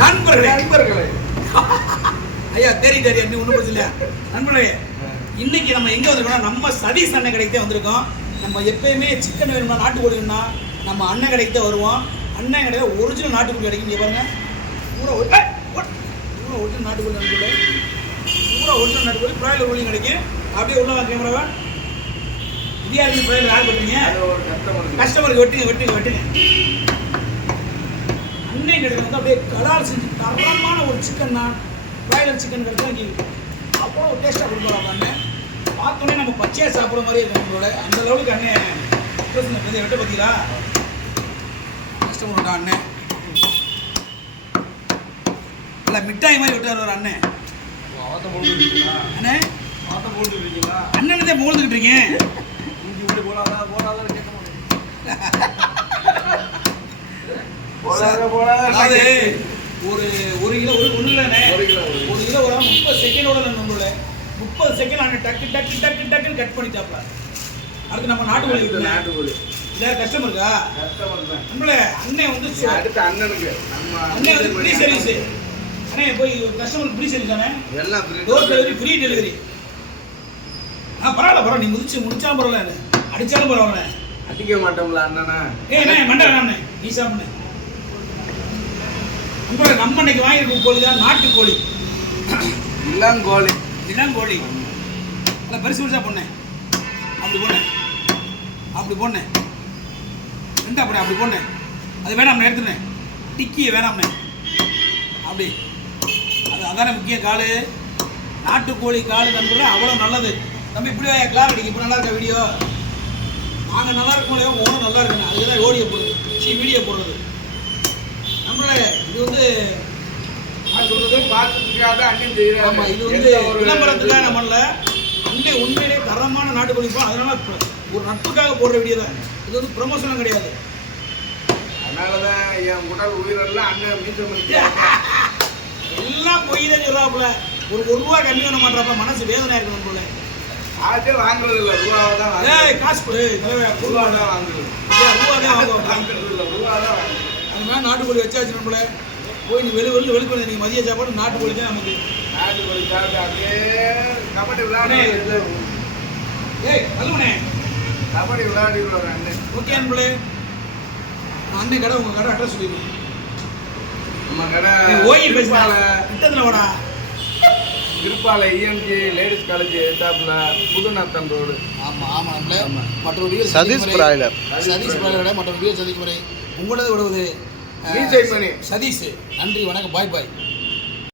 நண்பர்களே ஐயா தெரியும் நீ ஒன்றும் பிரச்சனை இல்லையா நண்பர்களே. இன்னைக்கு நம்ம எங்கே வந்திருக்கோம்னா நம்ம சதீஷ் அண்ணன் கடைக்கு தான் வந்திருக்கோம். நம்ம எப்பயுமே சிக்கன் வேணும்னா நாட்டுக்கோழி வேணும்னா நம்ம அண்ணன் கடைக்கு தான் வருவோம். அண்ணன் கடையில் ஒரிஜினல் நாட்டுக்கோழி கிடைக்கும். இங்கே பாருங்க பூரா ஒரிஜினல் நாட்டுக்கோழி நண்பர்களே, பூரா ஒரிஜினல் நாட்டுக்கோழி பிராய்லர் கோழியும் கிடைக்கும். அப்படியே உள்ள கேமராவை இந்தியாவுக்கு பிராய்லர் யார் பண்ணுறீங்க? கஸ்டமருக்கு வெட்டுங்க. அண்ணன் கடையில் வந்து அப்படியே கலால் செஞ்சு தரமான ஒரு சிக்கன் தான் பிராய்லர் சிக்கன் கிடைச்சா இங்கே அவ்வளோ டேஸ்ட்டாக கொடுக்குறாங்க. அண்ணன் பார்த்தோன்னே நம்ம பச்சையாக சாப்பிட்ற மாதிரி இருக்கும் நம்மளோட. அந்த லெவலுக்கு அண்ணன் வெட்ட பார்த்தீங்களா கஷ்டப்பட அண்ணன் இல்லை மிட்டாய் மாதிரி விட்டு வருவார் அண்ணன். அண்ணே அண்ணனதே மூழ்கிட்டு இருக்கீங்க. அதாவது ஒரு கிலோ ஒன்றும் இல்லைண்ணே, ஒரு கிலோ ஒரு 30 செகண்டோட நம்மளோட 30 செகண்ட் அண்ணன் டக்குன்னு கட் பண்ணிட்டாப்ல. அடுத்து நம்ம நாட்டுக்கோழி இதாக கஸ்டமருக்கா நம்மளே அண்ணன் வந்து அண்ணன் வந்து ஃப்ரீ சர்வீஸ். அண்ணே போய் கஸ்டமருக்கு ஃப்ரீ சர்வீஸ் தானே, டோர் டெலிவரி ஃப்ரீ டெலிவரி. பரவாயில்ல நீ முடிச்சாலும் பரவாயில்ல, அடித்தாலும் பரவாயில்ல, அடிக்க மாட்டோம்ல அண்ணனா. அண்ணே மண்டல அண்ணே நீ சாப்பிடு. நம்ம இன்னைக்கு வாங்கியிருக்க கோழி தான் நாட்டுக்கோழி, இளங்கோழி. நல்லா பெருசா பொண்ணேன். அப்படி போனேன் ரெண்டு அப்படி போனேன். அது வேணாம்ண்ணே, எடுத்துனேன் டிக்கியை வேணாம்ண்ணே. அப்படி அதானே முக்கிய காலு நாட்டுக்கோழி காலு நண்பர்கள் அவ்வளோ நல்லது. நம்ம இப்படி கிளாஸ் அடிக்க இப்போ நல்லா இருக்கா வீடியோ? நாங்கள் நல்லா இருக்கும் போதே ஓனும் நல்லா இருக்குண்ணே. அதுதான் ஓடியை போடுறது வீடியோ போடுறது. நம்மளே இது வந்து ஆமாம், இது வந்து விளம்பரத்துக்காக நம்மள அண்ணன் உண்மையிலே தரமான நாட்டுக்கோழி. அதனால ஒரு நட்புக்காக போடுற வீடியோ தான் இது, வந்து ப்ரமோஷனும் கிடையாது. அதனாலதான் என் உடல் உயிரெல்லாம் அண்ணன் மீட்டம் எல்லாம் போய் தான் சொல்றாப்புல. ஒரு ரூபா கம்மி பண்ண மாட்டாப்ப, மனசு வேதனையா இருக்கணும் போல. காசே வாங்குறது இல்லை, ரூபாவை தான் காசு ரூபா தான் வாங்குறது. அந்த மாதிரி நாட்டுக்கோழி வச்சாச்சு நம்மள. போய் நீ வெளிக்கொண்டு நீங்கள் மதிய சாப்பாடு நாட்டுக்கோழி தான் நமக்கு. நாட்டுக்கோழி சாப்பிட்டு அப்படியே கபடி விளையாடு. அல்லுண்ணே கபடி விளையாடிடுவார் அண்ணன். ஓகே அன்பளே, அண்ணன் கடை உங்கள் கடை அட்ரஸ் சொல்லிடுவோம். நம்ம கடை ஓகே பேசுவால கிட்டத்தில் வாடா, திருப்பாலை இஎம்ஜி லேடிஸ் காலேஜ் எத்தாப்புல புதுநத்தம் ரோடு. ஆமாம் நம்மள மற்ற வீடியோ சதீஷ் பிராய்லர் மற்ற வீடியோ சந்திக்கும் முறை உங்களது விடுவது சதீஷ். நன்றி, வணக்கம், பாய்.